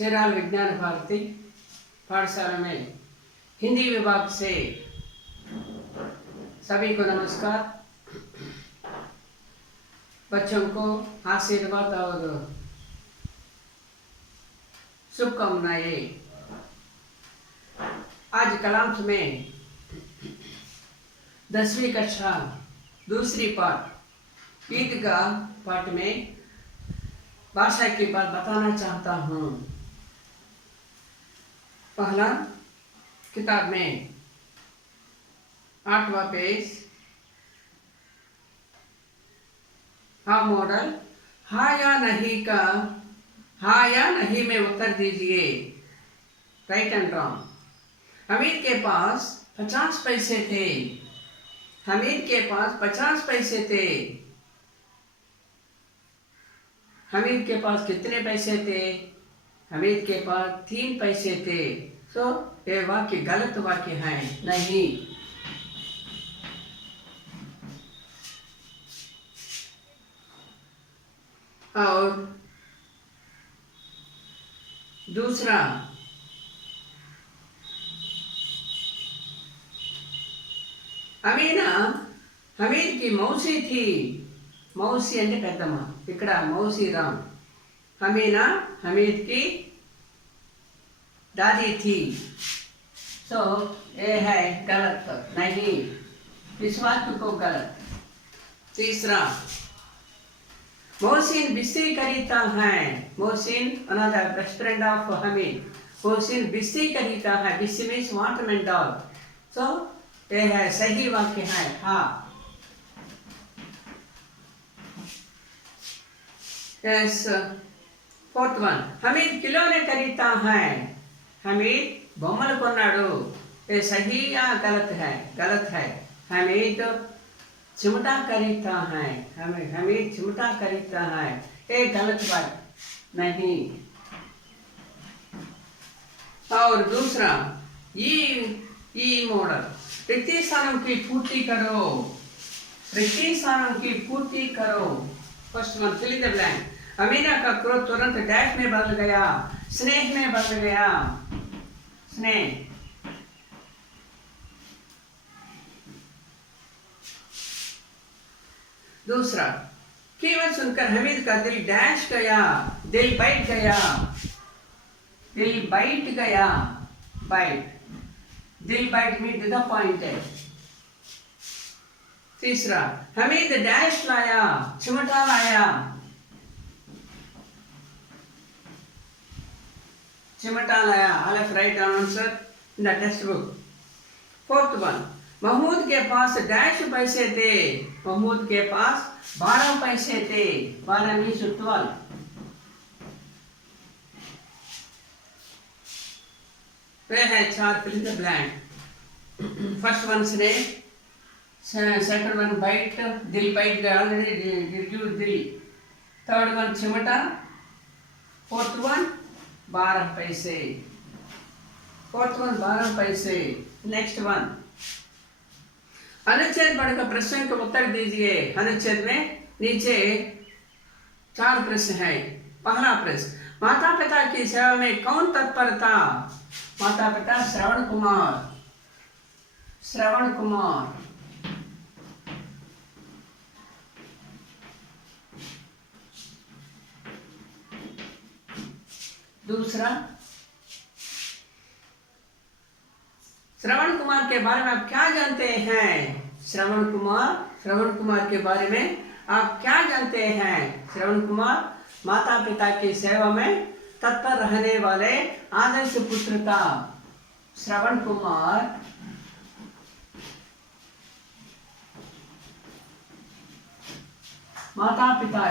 चेराल विज्ञान भारती पाठशाला में हिंदी विभाग से सभी को नमस्कार। बच्चों को आशीर्वाद और शुभकामनाएं। आज कलांश में 10वीं कक्षा दूसरी पाठ ईद का पाठ में भाषा की बात बताना चाहता हूँ। पहला किताब में 8वां पेज, हाँ मॉडल, हाँ या नहीं का हाँ या नहीं में उत्तर दीजिए। Right and wrong. हमीद के पास 50 पैसे थे। हमीद के पास 50 पैसे थे। हमीद के पास कितने पैसे थे? हमीद के पास 3 पैसे थे। तो ये वाक्य गलत वाक्य है, नहीं। और दूसरा, अमीना हमीद की मौसी थी। मौसी అంటే పెద్దమ్మ, ఇక్కడ मौसी राम। अमीना हमीद की दादी थी। तो ये है गलत, नहीं। इस वाक्य को गलत। तीसरा, मोहसिन बिस्सी खरीदता है। Mohsin another best friend of Hamid. Mohsin busy खरीदता है। Busy means watermelon dog. तो ये है सही वाक्य है, हाँ। यस, फोर्थ वन, हमीद खिलौने खरीदता है। हमीद బొమ్మలు కొన్నాడు। ये सही या गलत है? गलत है। हमीद चिमटा खरीदता है। हमीद चिमटा खरीदता है। ये गलत बात, नहीं। और दूसरा, ई मॉडल, रिक्ति स्थानों की पूर्ति करो। रिक्ति स्थानों की पूर्ति करो। First one, fill in the blank. Amina का क्रोध तुरंत डैश में बदल गया, स्नेह में बदल गया। स्नेह। दूसरा, कीवर्ड सुनकर हमीद का दिल डैश गया, दिल बैठ गया। दिल बैठ गया, बैठ। दिल बैठ में द पॉइंट है। तीसरा, हमीद डैश लाया, चिमटा लाया। चिमटा लाया। All right answer in the textbook. Fourth one, Mahmood के पास डैश पैसे थे। महमूद के पास 12 पैसे थे। 12 मीन्स 12। वे है 4, fill in the blank. First one स्नेह, सेकंड वन बाइट, दिल बाइट गया, ऑलरेडी दिल। थर्ड वन चिमटा। फोर्थ वन 12 पैसे। फोर्थ वन 12 पैसे। नेक्स्ट वन, अनुच्छेद पढ़कर प्रश्न का उत्तर दीजिए। अनुच्छेद में नीचे 4 प्रश्न है। पहला प्रश्न, माता पिता की सेवा में कौन तत्पर था? माता पिता श्रवण कुमार। श्रवण कुमार। दूसरा, श्रवण कुमार के बारे में आप क्या जानते हैं? श्रवण कुमार के बारे में आप क्या जानते हैं? श्रवण कुमार माता पिता की सेवा में तत्पर रहने वाले आदर्श पुत्र था। श्रवण कुमार माता पिता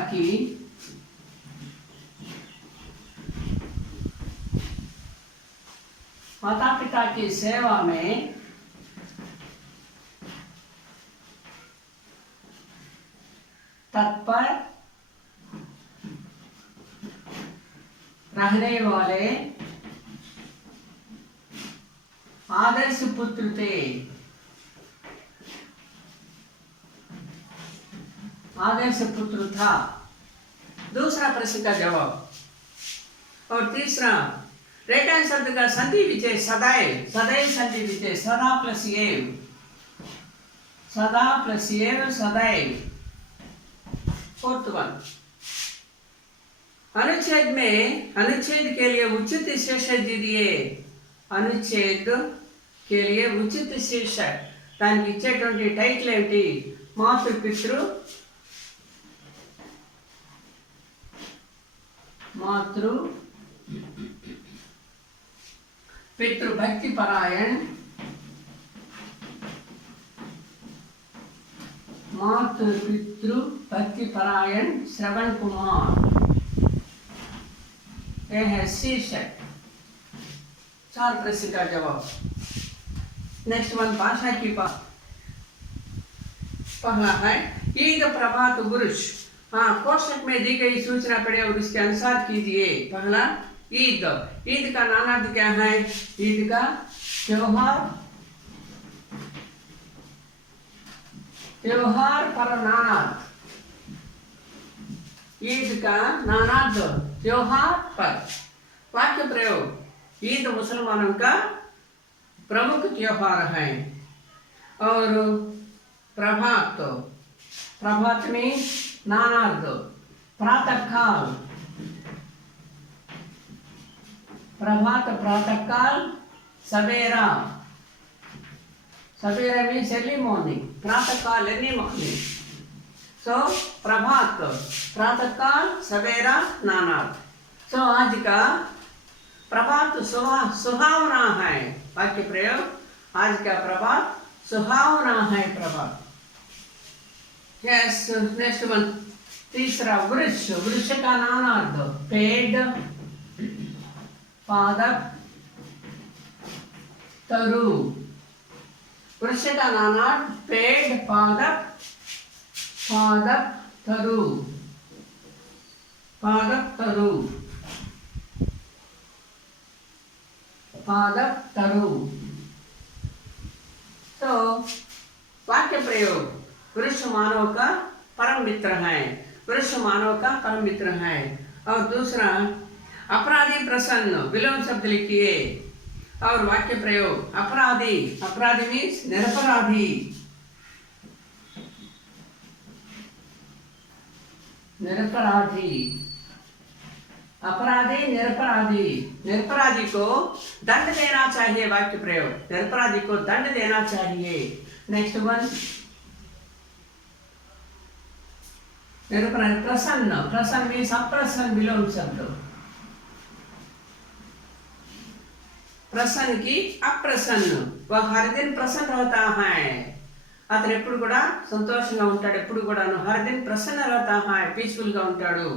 की सेवा में तत्पर रहने वाले आदर्श पुत्र थे। आदर्श पुत्र था। दूसरा प्रश्न का जवाब। और तीसरा, रेखांश शब्द का संधि विच्छेद सदैव, सदैव संधि विच्छेद सदा प्लस एव, सदा प्लस एव सदैव। फोर्थ वन, अनुच्छेद में अनुच्छेद के लिए उचित शीर्षक दीजिए। अनुच्छेद के लिए उचित शीर्षक దానికి ఇచ్చేటువంటి టైటిల్ ఏంటి? మాతృ పితృ मातृ पितृ भक्ति परायण, मातृ पितृ भक्ति परायण श्रवण कुमार, यह है शीर्षक। 4 प्रश्न का जवाब। नेक्स्ट वन, भाषा की बात। पहला है ईद प्रभात पुरुष। हाँ, कोष्ठक में दी गई सूचना पढ़े और उसके अनुसार कीजिए। पहला ईद, ईद का नानार्थ क्या है? ईद का त्योहार, त्योहार पर नानार्थ, ईद का नानार्थ त्योहार पर। वाक्य प्रयोग, ईद मुसलमानों का प्रमुख त्योहार है। और प्रभात, प्रभात में नानार्थ, प्रातः काल, प्रभात प्रातः काल, सवेरा, सवेरा मीन्स अर्ली मॉर्निंग, प्रातः काल अर्ली मॉर्निंग। सो प्रभात प्रातः काल, सवेरा नानार्थ। सो आज का प्रभात सुहावना है। वाक्य प्रयोग, आज का प्रभात सुहावना है प्रभात। यस, नेक्स्ट वन, तीसरा वृक्ष, वृक्ष का नानार्थ पेड़, पादप, तरु। वृक्ष का नानार्थ पेड़, पादप, पादप तरु, पादप तरु, पादप तरु। तो वाक्य प्रयोग, वृक्ष मानव का परम मित्र है, वृक्ष मानव का परम मित्र है। और दूसरा, अपराधी प्रसन्न, विलोम शब्द लिखिए। और वाक्य प्रयोग, अपराधी, अपराधी मीन्स निरपराधी, निरपराधी, अपराधी निरपराधी, निरपराधी को दंड देना चाहिए। वाक्य प्रयोग, निरपराधी को दंड देना चाहिए। नेक्स्ट वन, निरपराधी प्रसन्न, प्रसन्न मीन्स अप्रसन्न, विलोम शब्द। प्रसन्न की अप्रसन्न, वह हर दिन प्रसन्न होता है। అతను ఎప్పుడు కూడా సంతోషంగా ఉంటాడు, ఎప్పుడు కూడా हर दिन प्रसन्न रहता है, पीसफुल గా ఉంటాడు।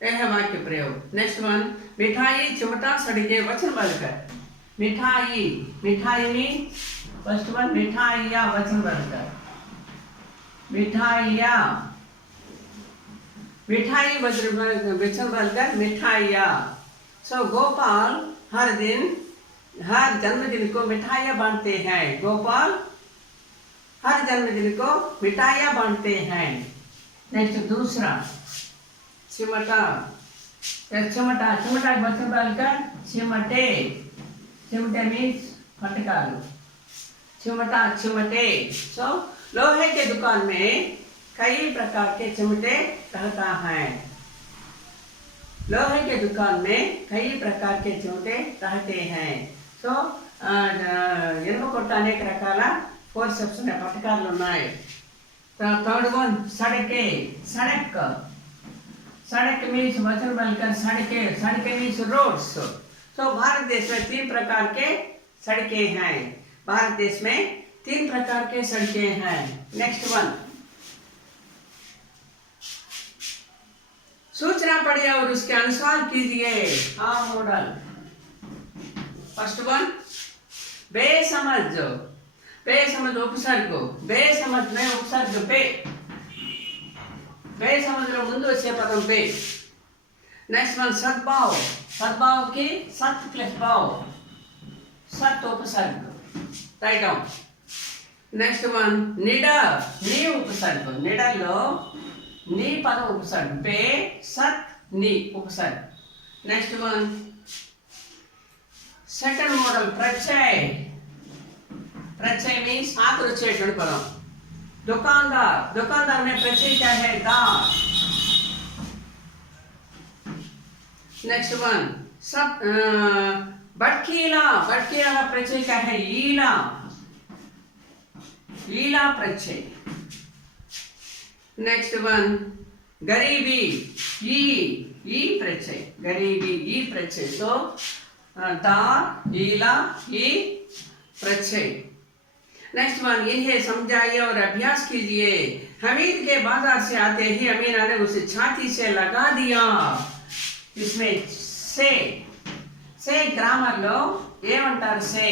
यह है वाक्य प्रयोग। नेक्स्ट वन, मिठाई चिमटा सड़के वचन बनकर। मिठाई, मिठाई मीन फर्स्ट वन मिठाइया, वचन बनकर मिठाइया, मिठाई वचन बनकर मिठाइया। सो गोपाल हर दिन, हर जन्मदिन को मिठाइयाँ बांटते हैं। गोपाल हर जन्मदिन को मिठाइयाँ बांटते हैं। नेक्स्ट दूसरा, चिमटा, चिमटा, चिमटा वचन बनकर चिमटे, चिमटे मीन्स फटकारू, चिमटा, चिमटे। सो लोहे के दुकान में कई प्रकार के चिमटे रहता है। लोहे के दुकान में कई प्रकार के चिमटे रहते हैं। सो ఇనుము కొట్ట అనేక రకాల ఫోర్సెప్స్ ఉన్నాయి, పథకాలు ఉన్నాయి। థర్డ్ వన్, సడకే, सड़क, सड़क मीन्स वचन बनकर सड़के, सड़के मीन्स रोड्स। तो भारत देश में 3 प्रकार के सड़कें हैं। भारत देश में 3 प्रकार के सड़कें हैं। नेक्स्ट वन, सूचना पढ़िए और उसके अनुसार कीजिए। हाँ मॉडल। फर्स्ट वन, बेसमझ, बेसमझ उपसर्ग, बेसमझ में उपसर्ग बे, बेसमझలో ముందు వచ్చే పదం బే। नेक्स्ट वन, सद्भाव, सद्भाव की सत प्लस भाव, सत उपसर्ग, राइट डाउन। नेक्स्ट वन, निडर, नी उपसर्ग, निडरలో नी पदम उपसर्ग, बे सत नी उपसर्ग। नेक्स्ट वन, సెకండ్ మోడల్ ప్రత్యయ్. प्रत्यय मीन्स आकर వచ్చేటువంటి పదం. दुकानदार, दुकानदार में प्रत्यय क्या है? दार. नेक्स्ट वन सब बटकीला, बटकीला का प्रत्यय क्या है? ईला, ईला प्रत्यय. नेक्स्ट वन गरीबी, ई प्रत्यय, गरीबी ई प्रत्यय. सो दार, ईला, ई प्रत्यय. नेक्स्ट वन इन्हें समझाइए और अभ्यास कीजिए. हमीद के बाजार से आते ही अमीना ने उसे छाती से लगा दिया. इसमें से ग्रामर लो ఏమంటారు? సే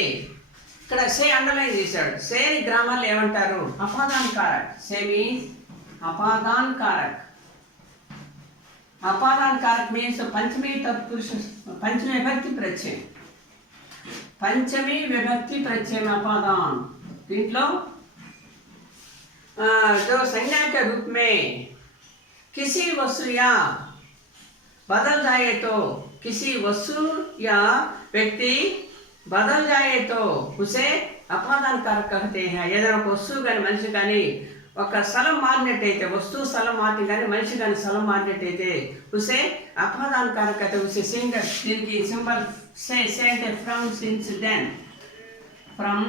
ఇక్కడ సే అండర్లైన్ చేశాడు. సే ని గ్రామర్ లో ఏమంటారు? అపాదాన కారక్. సే మీన్స్ అపాదాన కారక్. అపాదాన కారక్ మీన్స్ పంచమి తత్పురుష, పంచమి విభక్తి ప్రత్యయం, पंचमी विभक्ति प्रत्यय में अपादान. दींట్లో जो संज्ञा के रूप में किसी वस्तु या बदल जाए तो, किसी वस्तु या व्यक्ति बदल जाए तो उसे अपादान कारक कहते हैं. ఏదైనా ఒక వస్తువు కానీ మనిషి కానీ ఒక స్థలం మారినట్టయితే, వస్తువు స్థలం మారి కానీ మనిషి కానీ స్థలం మారినట్టయితే उसे अपादान कारक कहते हैं. उसे सिंगल, దీనికి సింబల్ से అంటే from, since, then. From,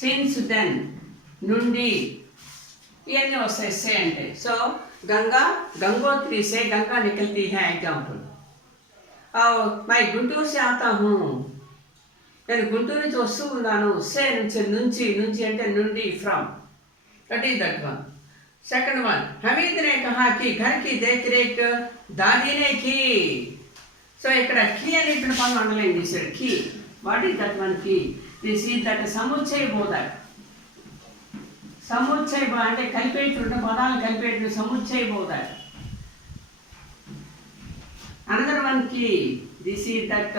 since, then, నుండి, ఇవన్నీ వస్తాయి సే అంటే. సో गंगा, गंगोत्री से गंगा निकलती है एग्जाम्पल. और मैं गुंटूर से आता हूँ, నేను గుంటూరు నుంచి వస్తూ ఉన్నాను. సే నుంచి, నుంచి అంటే నుండి, from. That is that one. Second one Hamid ने कहा कि घर की देखरेख दादी ने की. సో ఇక్కడ కీ అనేటువంటి పదం అండర్లైన్ చేశాడు. కీ, వాట్ ఈస్ దట్ వన్? కీ. దిస్ ఈజ్ దట్ సముచ్చయ బోధక్. సముచ్చయ అంటే కలిపేటువంటి పదాలు కలిపేటువంటి సముచ్చయ బోధక్. అనదర్ వన్ కీ. This is that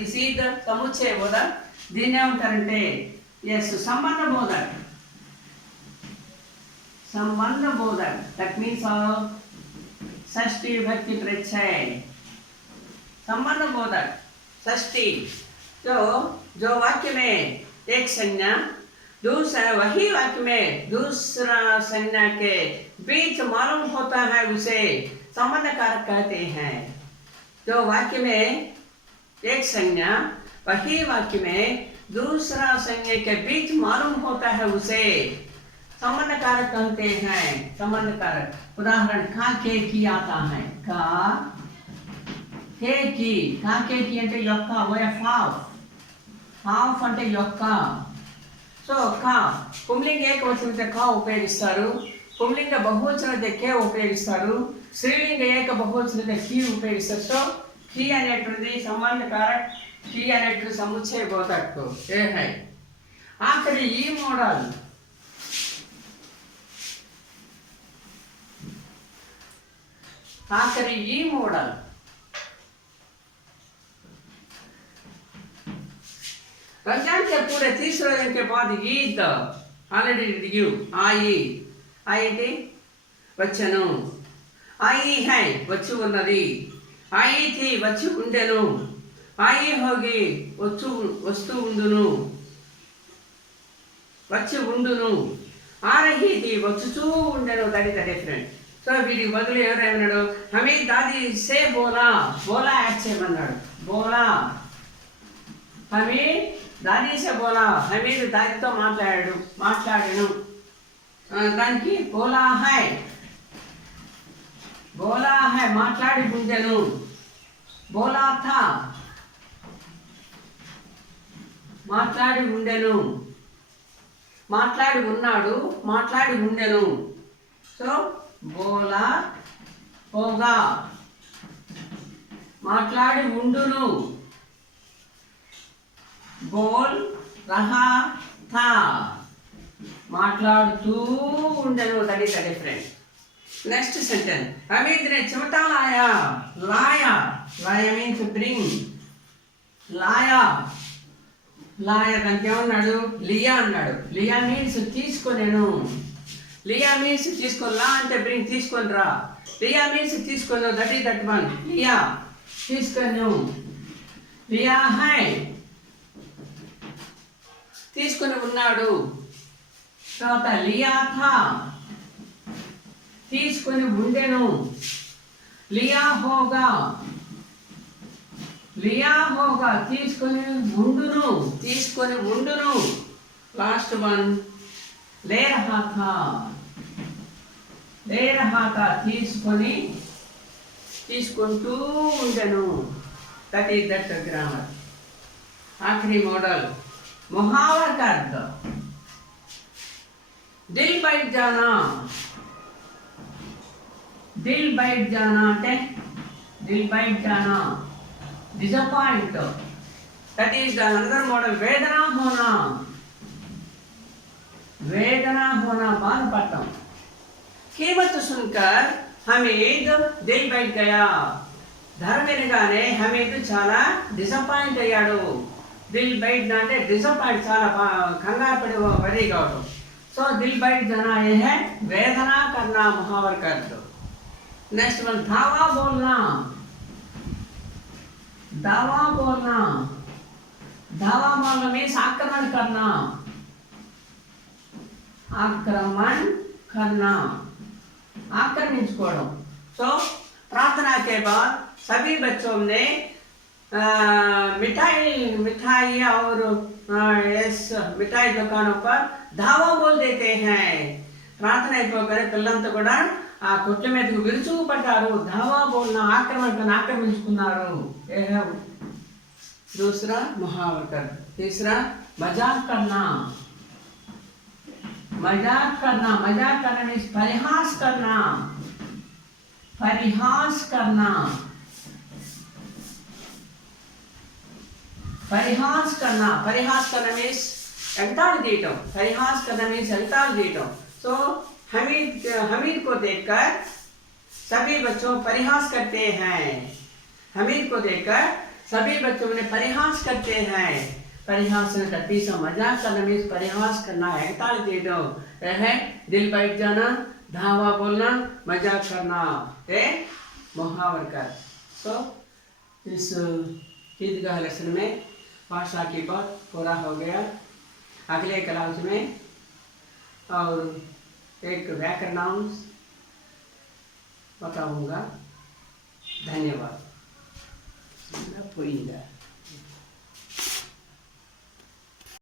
this is the సముచ్చయ బోధక్. దీన్ని ఏమంటారంటే ఎస్ సంబంధ బోధక్. संबंध बोधक. दैट मीन्स षष्ठी विभक्ति प्रत्यय. संबंध बोधक षष्ठी. जो वाक्य में एक संज्ञा दूसरा, वही वाक्य में दूसरा संज्ञा के बीच मालूम होता है उसे संबंध कारक कहते हैं. जो वाक्य में एक संज्ञा, वही वाक्य में दूसरा संज्ञा के बीच मालूम होता है उसे संबंध कारक कहते हैं. संबंध कारक उदाहरण खा के की आता है. का के की, खा के की అంటే యొక్క, ఓఎఫ్ హాఫ్, హాఫ్ అంటే యొక్క. సో కా పుంలింగ ఏకవచనైతే కా ఉపయోగిస్తారు, పుంలింగ బహువచనైతే కే ఉపయోగిస్తారు, స్త్రీలింగ ఏక బహువచనైతే కీ ఉపయోగిస్తారు. సో కీ అనేటువంటిది సంబంధ కారక్, కీ అనేటువంటి సముచ్చయ బోధక్ ఏ హై. ఆఖరి ఈ మోడల్ आखिरी ये मॉडल रमजान के पूरे 30 दिन के बाद ईद ऑलरेडी रिव्यू आई. आई వచ్చను, आई है వచ్చు ఉన్నది, आई थी వచ్చి ఉండెను, आई होगी వస్తూ ఉండును, వచ్చి ఉండును, आ रही थी వచ్చుచూ ఉండెను. That is the different. So వీడికి బదులు ఎవరేమన్నాడు? హమీద్ దాది సే బోలా, బోలా యాడ్ చేయమన్నాడు. బోలా, హమీద్ దాది సే బోలా, హమీద్ దాదితో మాట్లాడాను. దానికి బోలా హై, బోలా హై మాట్లాడి ఉండెను. బోలా థా మాట్లాడి ఉండెను, మాట్లాడి ఉన్నాడు, మాట్లాడి ఉండెను. సో బోలా పోగా మాట్లాడి ఉండును. బోల్ రహా థా మాట్లాడుతూ ఉండెను. That is the difference. Next sentence Hamid ने चिमटा लाया. लाया, लाया मीन्स ब्रिंग. लाया, లాయా దానికి ఏమన్నాడు? లియా అన్నాడు. లియా మీన్స్ తీసుకొనేను. లియా మీన్స్ తీసుకొని, లా అంటే బ్రింగ్ తీసుకొని రా. లియా మీన్స్ తీసుకొని, that is that one. Liya తీసుకొను. लिया है తీసుకొని ఉన్నాడు తర్వాత लिया था తీసుకొని ఉండెను लिया होगा తీసుకొని ఉండును లాస్ట్ వన్ ले रहा था తీసుకుంటూ ఉండెను దట్ ఈస్ దట్ ग्रामर आखिरी मॉडल मुहावर का अर्थ दिल बैठ जाना అంటే दिल बैठ जाना disappoint that is the another model वेदना होना बाधपड़ना कीमत सुनकर हमीद दिल बैठ गया ధర వినగానే హమీద్ చాలా డిసప్పాయింట్ అయ్యాడు దిల్ బైట్ అంటే డిసప్పాయింట్ చాలా కంగారు పడి వరీ కావడం సో దిల్ బైట్ जाना ये है वेदना करना मुहावर का अर्थ नेक्स्ट वन धावा बोलना मीन्स आक्रमण करना आक्रमिंచుకోవడం సో प्रार्थना के बाद सभी बच्चों ने मिठाई और मिठाई दुकानों पर धावा बोल देते हैं प्रार्थना అయిపోగానే పిల్లలంతా కూడా ఆ కొట్ల మీదకు విరుచుకుపడ్డారు धावा बोलना ఆక్రమించుకున్నారు दूसरा मुहावर कर तीसरा मजाक करना मीन्स परिहास करना परिहास करना मीन्स एगताल दीयटम परिहास करना मीन्स एगताल दीयटम सो हमीद को देखकर सभी बच्चों परिहास करते हैं हमीद को देखकर सभी बच्चों ने परिहास करते हैं परिहास करती से मजाक करना मीन्स परिहास करना एगताल दीयटम है दिल बैठ जाना धावा बोलना मजाक करना है मुहावर कर सो इस ईदगाह लेसन में भाषा की बात पूरा हो गया अगले क्लास में और एक व्याकरणांश बताऊंगा धन्यवाद